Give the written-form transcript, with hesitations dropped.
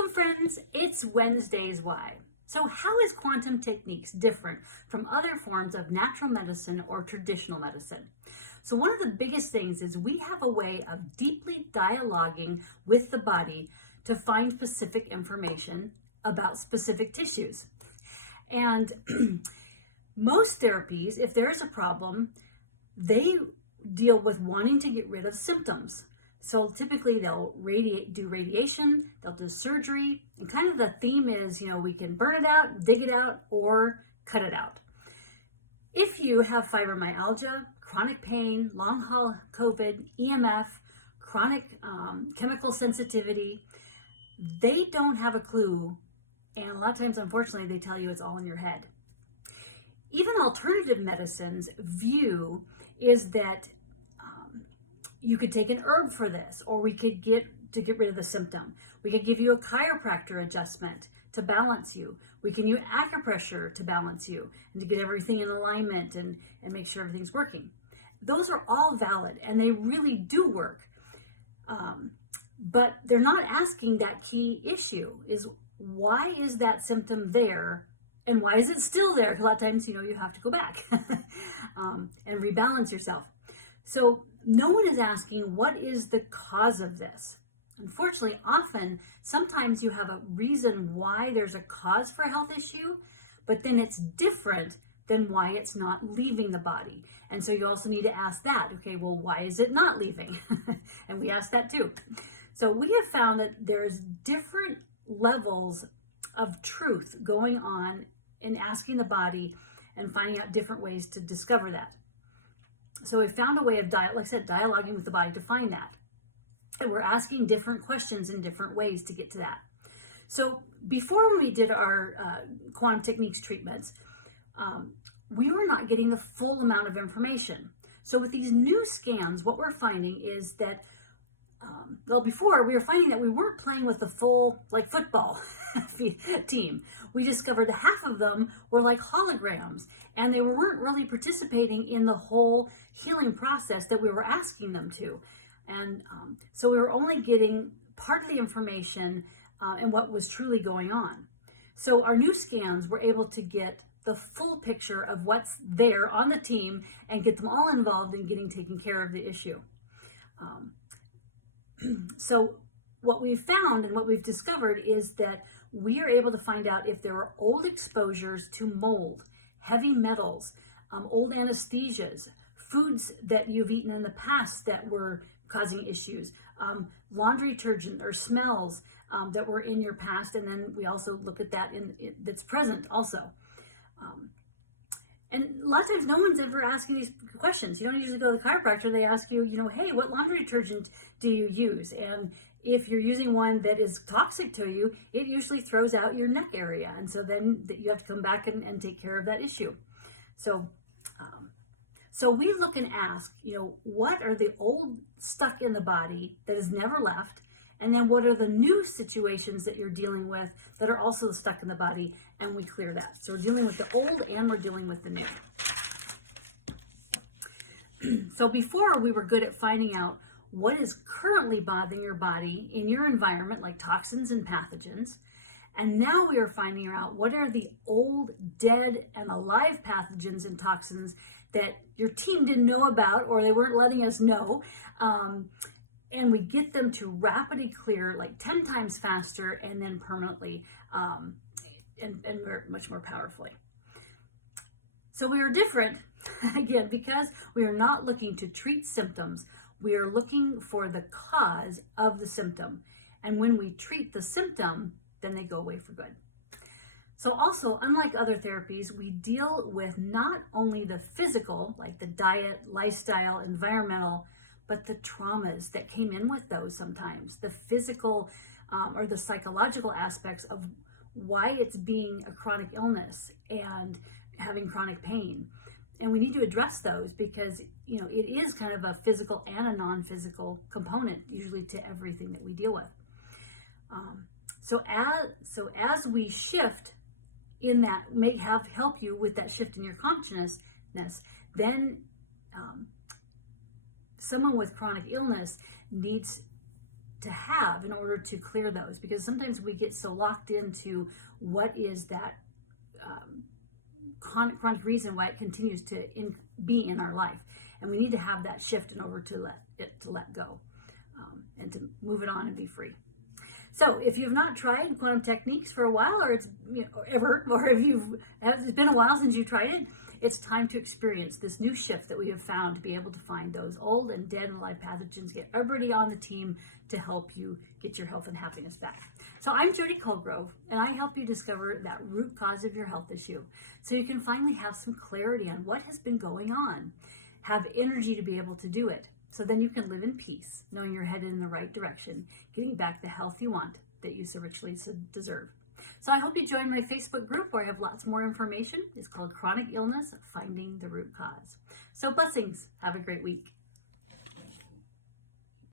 Welcome friends, it's Wednesday's Why. So how is quantum techniques different from other forms of natural medicine or traditional medicine? So one of the biggest things is we have a way of deeply dialoguing with the body to find specific information about specific tissues. And most therapies, if there is a problem, they deal with wanting to get rid of symptoms. So typically they'll do radiation, they'll do surgery, and kind of the theme is, we can burn it out, dig it out, or cut it out. If you have fibromyalgia, chronic pain, long haul COVID, EMF, chronic chemical sensitivity, they don't have a clue. And a lot of times, unfortunately, they tell you it's all in your head. Even alternative medicine's view is that you could take an herb for this, or we could get rid of the symptom. We could give you a chiropractor adjustment to balance you. We can use acupressure to balance you and to get everything in alignment and make sure everything's working. Those are all valid and they really do work. But they're not asking that key issue is why is that symptom there and why is it still there? Because a lot of times, you have to go back and rebalance yourself. So no one is asking what is the cause of this. Unfortunately, sometimes you have a reason why there's a cause for a health issue, but then it's different than why it's not leaving the body. And so you also need to ask that, okay, well, why is it not leaving? And we ask that too. So we have found that there's different levels of truth going on in asking the body and finding out different ways to discover that. So we found a way of, dialoguing with the body to find that. And we're asking different questions in different ways to get to that. So before we did our quantum techniques treatments, we were not getting the full amount of information. So with these new scans, what we're finding is that, before we were finding that we weren't playing with the full, football team. We discovered half of them were like holograms, and they weren't really participating in the whole healing process that we were asking them to. And so we were only getting part of the information and what was truly going on. So our new scans were able to get the full picture of what's there on the team and get them all involved in taking care of the issue. So what we've found and what we've discovered is that we are able to find out if there were old exposures to mold, heavy metals, old anesthesias, foods that you've eaten in the past that were causing issues, laundry detergent or smells that were in your past. And then we also look at that that's present also. And a lot of times no one's ever asking these questions. You don't usually go to the chiropractor. They ask you, hey, what laundry detergent do you use? And if you're using one that is toxic to you, it usually throws out your neck area. And so then you have to come back and take care of that issue. So we look and ask, what are the old stuck in the body that has never left? And then what are the new situations that you're dealing with that are also stuck in the body? And we clear that. So we're dealing with the old and we're dealing with the new. So before we were good at finding out what is currently bothering your body in your environment, like toxins and pathogens. And now we are finding out what are the old, dead, and alive pathogens and toxins that your team didn't know about or they weren't letting us know. And we get them to rapidly clear 10 times faster and then permanently and much more powerfully. So we are different, again, because we are not looking to treat symptoms. We are looking for the cause of the symptom. And when we treat the symptom, then they go away for good. So also, unlike other therapies, we deal with not only the physical, like the diet, lifestyle, environmental, but the traumas that came in with those sometimes, the physical or the psychological aspects of why it's being a chronic illness and having chronic pain. And we need to address those because, it is kind of a physical and a non-physical component usually to everything that we deal with. So as we shift in that, help you with that shift in your consciousness, then someone with chronic illness needs to have in order to clear those, because sometimes we get so locked into what is that chronic reason why it continues to be in our life, and we need to have that shift in order to let go, and to move it on and be free. So if you've not tried quantum techniques for a while, or it's ever, or if it's been a while since you tried it, it's time to experience this new shift that we have found to be able to find those old and dead and alive pathogens, get everybody on the team to help you get your health and happiness back. So I'm Jody Colegrove, and I help you discover that root cause of your health issue so you can finally have some clarity on what has been going on, have energy to be able to do it, so then you can live in peace, knowing you're headed in the right direction, getting back the health you want that you so richly deserve. So I hope you join my Facebook group where I have lots more information. It's called Chronic Illness, Finding the Root Cause. So blessings. Have a great week.